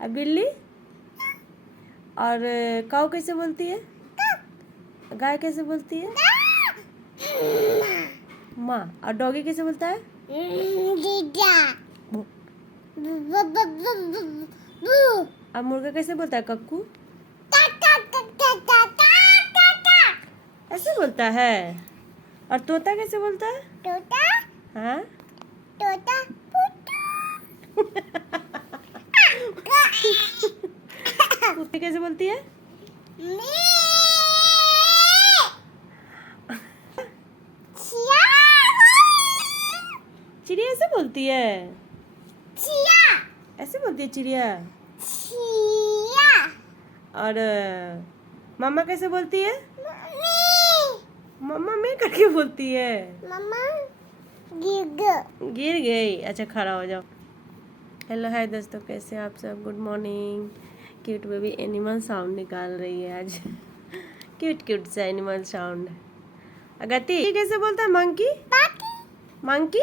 और बिल्ली? और काऊ कैसे बोलती है? गाय कैसे बोलती है? माँ। और डॉगी कैसे बोलता है? और मुर्गा कैसे बोलता है? कक्कू। ऐसे बोलता है। और तोता कैसे बोलता है? तोता? हाँ। तोता कुत्ती कैसे बोलती है? चिड़िया ऐसे बोलती है? ऐसे बोलती है चिड़िया? और मम्मा कैसे बोलती है? मम्मा मैं करके बोलती है। मम्मा गिर गई। अच्छा खड़ा हो जाओ। हेलो हाय दोस्तों, कैसे आप सब? Good morning. Cute baby animal sound निकाल रही है आज। क्यूट क्यूट सा एनिमल साउंड। अगति कैसे बोलता है? मंकी? मंकी